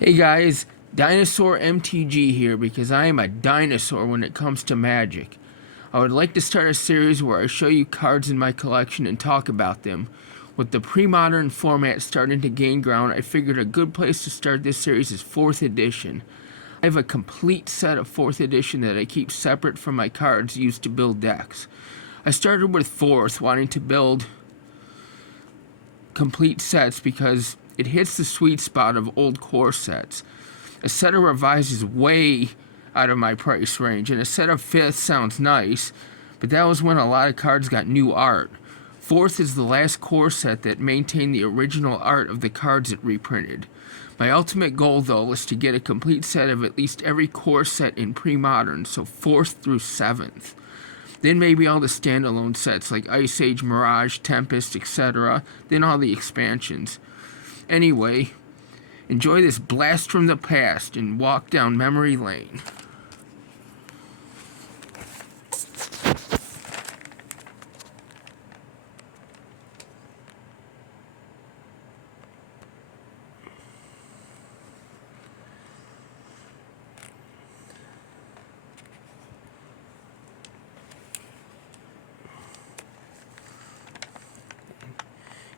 Hey guys, Dinosaur MTG here because I am a dinosaur when it comes to Magic. I would like to start a series where I show you cards in my collection and talk about them. With the pre-modern format starting to gain ground, I figured a good place to start this series is 4th edition. I have a complete set of 4th edition that I keep separate from my cards used to build decks. I started with 4th, wanting to build complete sets because it hits the sweet spot of old core sets. A set of revised is way out of my price range, and a set of 5th sounds nice, but that was when a lot of cards got new art. 4th is the last core set that maintained the original art of the cards it reprinted. My ultimate goal, though, is to get a complete set of at least every core set in pre-modern, so 4th through 7th. Then maybe all the standalone sets like Ice Age, Mirage, Tempest, etc. Then all the expansions. Anyway, enjoy this blast from the past and walk down memory lane.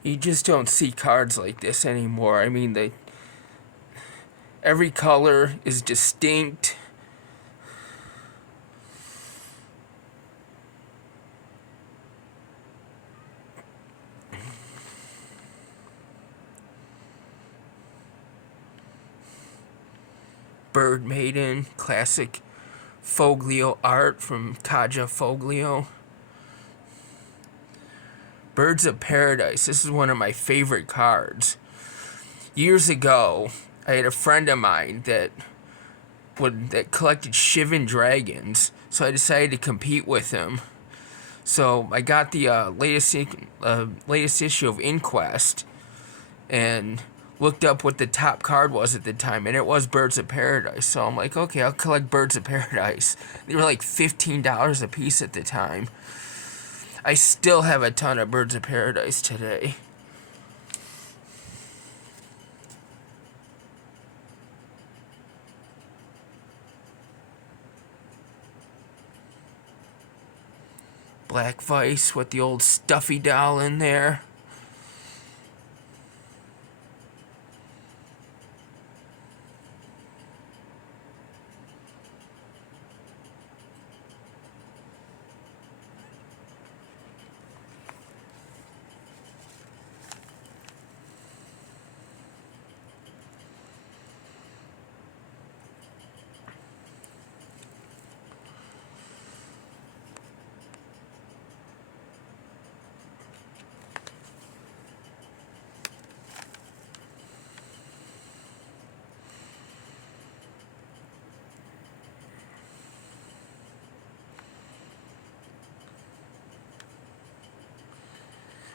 You just don't see cards like this anymore. I mean, every color is distinct. Bird Maiden, classic Foglio art from Kaja Foglio. Birds of Paradise, this is one of my favorite cards. Years ago, I had a friend of mine that collected Shivan dragons, so I decided to compete with him. So I got the latest issue of Inquest and looked up what the top card was at the time, and it was Birds of Paradise. So I'm like, okay, I'll collect Birds of Paradise. They were like $15 a piece at the time. I still have a ton of Birds of Paradise today. Black Vice with the old stuffy doll in there.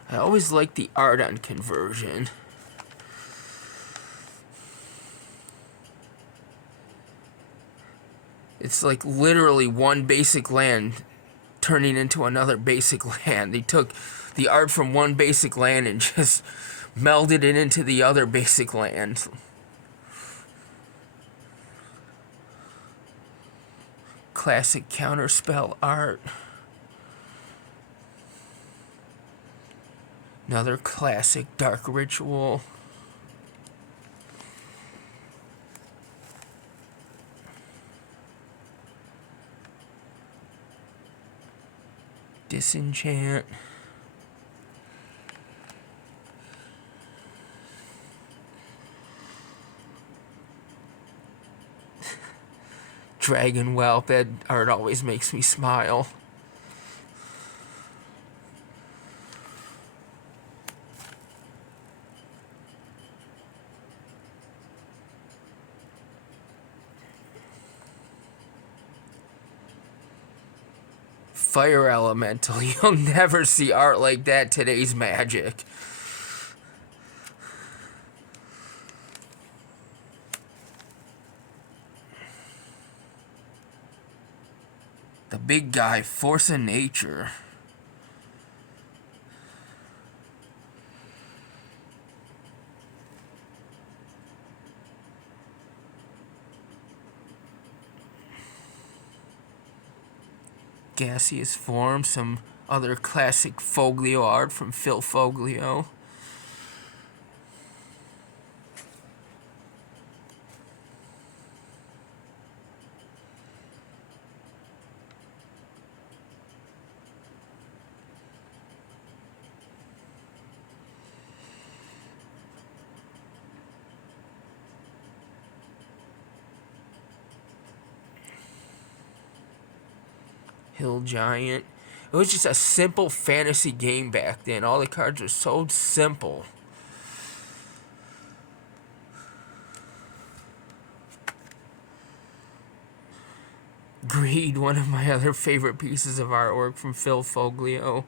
I always like the art on conversion. It's like literally one basic land turning into another basic land. They took the art from one basic land and just melded it into the other basic land. Classic counterspell art. Another classic Dark Ritual. Disenchant. Dragon Whelp. That art always makes me smile. Fire Elemental. You'll never see art like that today's Magic. The big guy, Force of Nature. Gaseous Form, some other classic Foglio art from Phil Foglio. Hill Giant. It was just a simple fantasy game back then. All the cards were so simple. Greed, one of my other favorite pieces of artwork from Phil Foglio.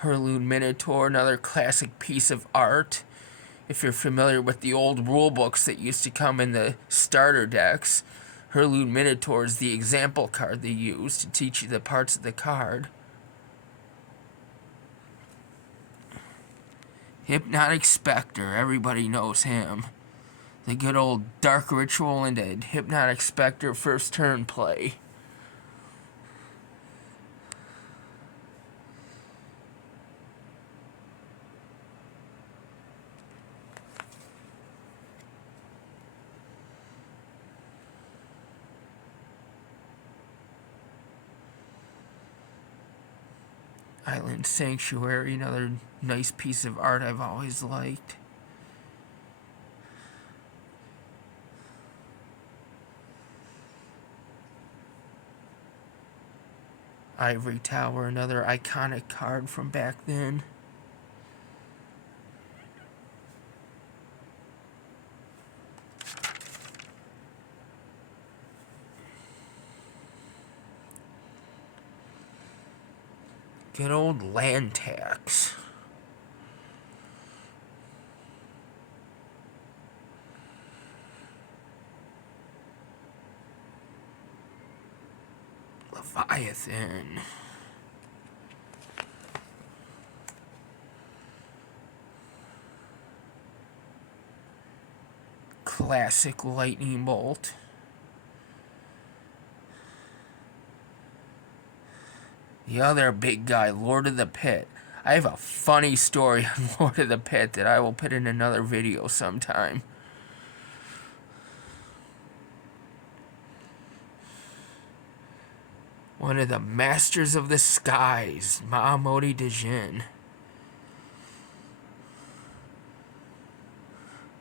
Herlude Minotaur, another classic piece of art. If you're familiar with the old rule books that used to come in the starter decks, Herlude Minotaur is the example card they use to teach you the parts of the card. Hypnotic Spectre, everybody knows him. The good old Dark Ritual into Hypnotic Spectre first turn play. Island Sanctuary, another nice piece of art I've always liked. Ivory Tower, another iconic card from back then. Good old land tax. Leviathan. Classic Lightning Bolt. The other big guy, Lord of the Pit. I have a funny story on Lord of the Pit that I will put in another video sometime. One of the Masters of the Skies, Mahamoti Dejin.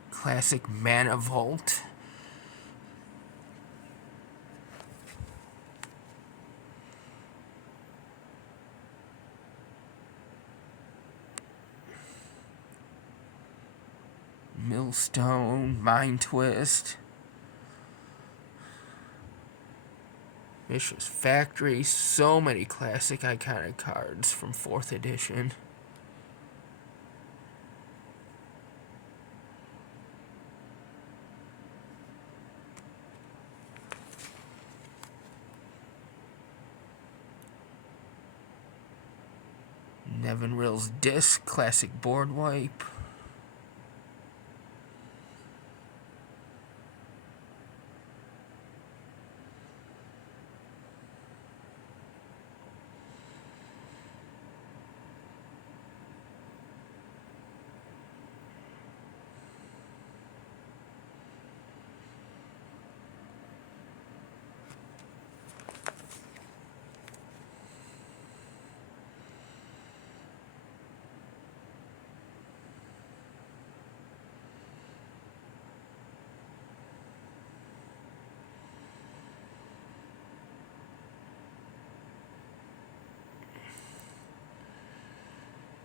Classic Mana Vault. Millstone, Mind Twist. Vicious Factory, so many classic iconic cards from 4th edition. Nevin Rill's Disc, classic board wipe.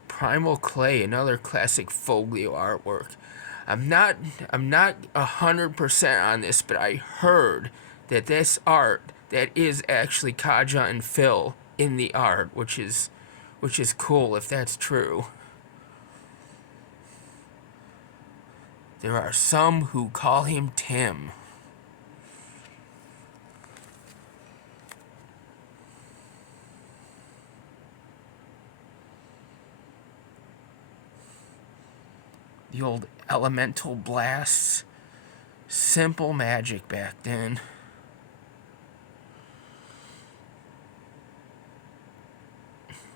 Primal Clay, another classic Foglio artwork. I'm not 100% on this, but I heard that this art that is actually Kaja and Phil in the art, which is cool if that's true. There are some who call him Tim. The old elemental blasts. Simple magic back then.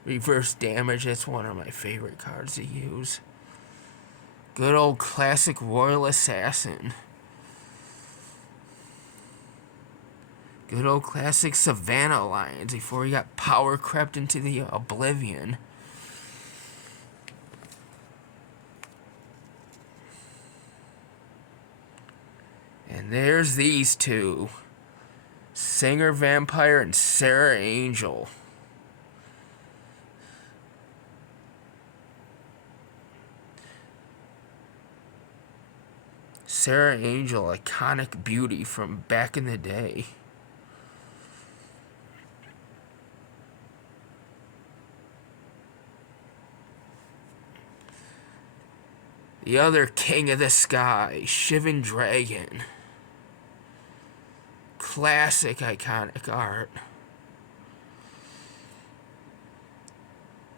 Reverse damage, that's one of my favorite cards to use. Good old classic Royal Assassin. Good old classic Savannah Lions before he got power crept into the oblivion. And there's these two. Singer Vampire and Sarah Angel. Sarah Angel, iconic beauty from back in the day. The other king of the sky, Shivan Dragon. Classic, iconic art.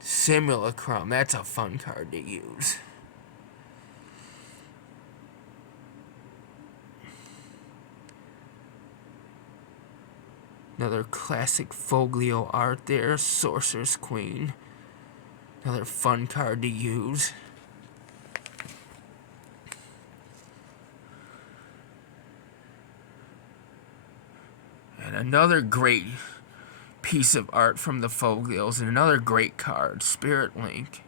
Simulacrum, that's a fun card to use. Another classic Foglio art there, Sorcerer's Queen. Another fun card to use. And another great piece of art from the Foglios, and another great card, Spirit Link.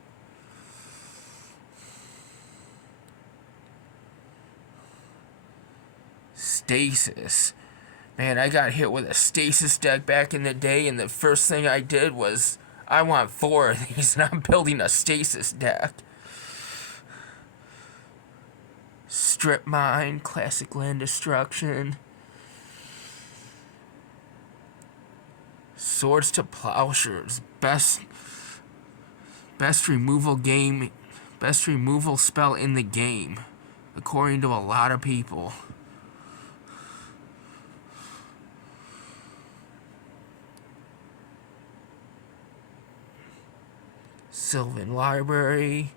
Stasis. Man, I got hit with a Stasis deck back in the day, and the first thing I did was, I want 4 of these, and I'm building a Stasis deck. Strip Mine, classic land destruction. Swords to Plowshares, best removal spell in the game, according to a lot of people. Sylvan Library,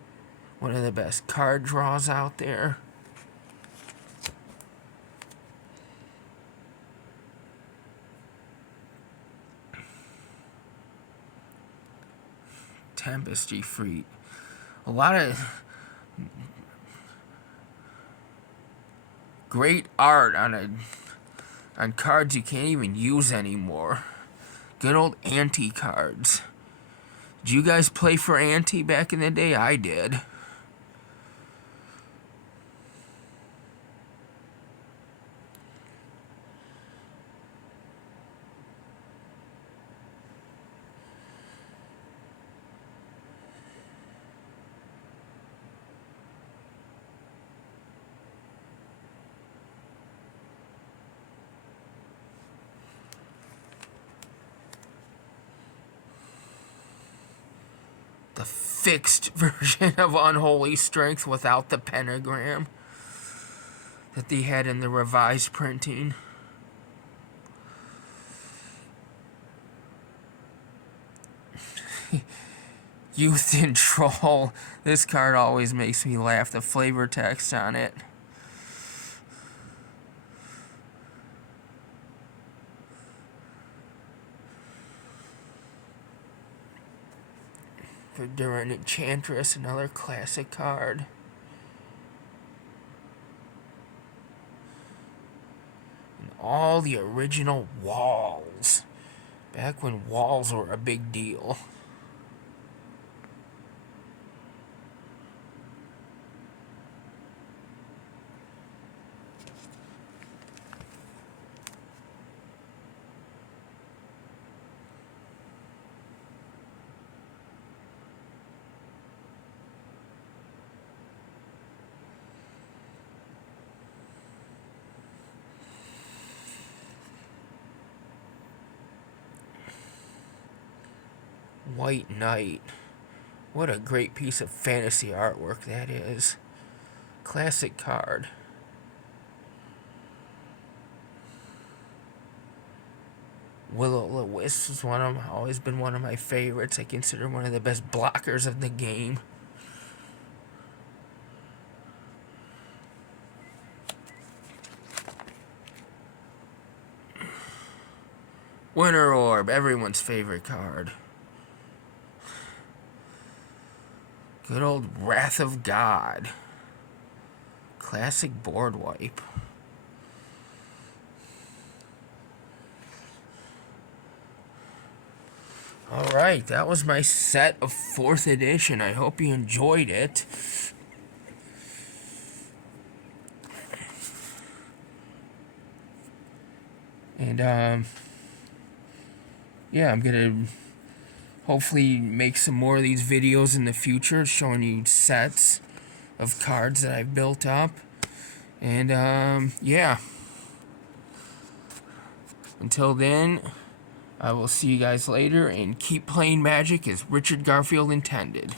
one of the best card draws out there. Tempest Efreet. A lot of great art on cards you can't even use anymore. Good old Ante cards. Did you guys play for Ante back in the day? I did. The fixed version of Unholy Strength without the pentagram that they had in the revised printing. Youth and Troll. This card always makes me laugh. The flavor text on it. Verdurant Enchantress, another classic card. And all the original walls. Back when walls were a big deal. White Knight. What a great piece of fantasy artwork that is. Classic card. Will-O-Wisp is always been one of my favorites. I consider one of the best blockers of the game. Winter Orb, everyone's favorite card. Good old Wrath of God. Classic board wipe. Alright, that was my set of 4th edition. I hope you enjoyed it. And, yeah, I'm gonna hopefully make some more of these videos in the future showing you sets of cards that I've built up. And, yeah. Until then, I will see you guys later, and keep playing Magic as Richard Garfield intended.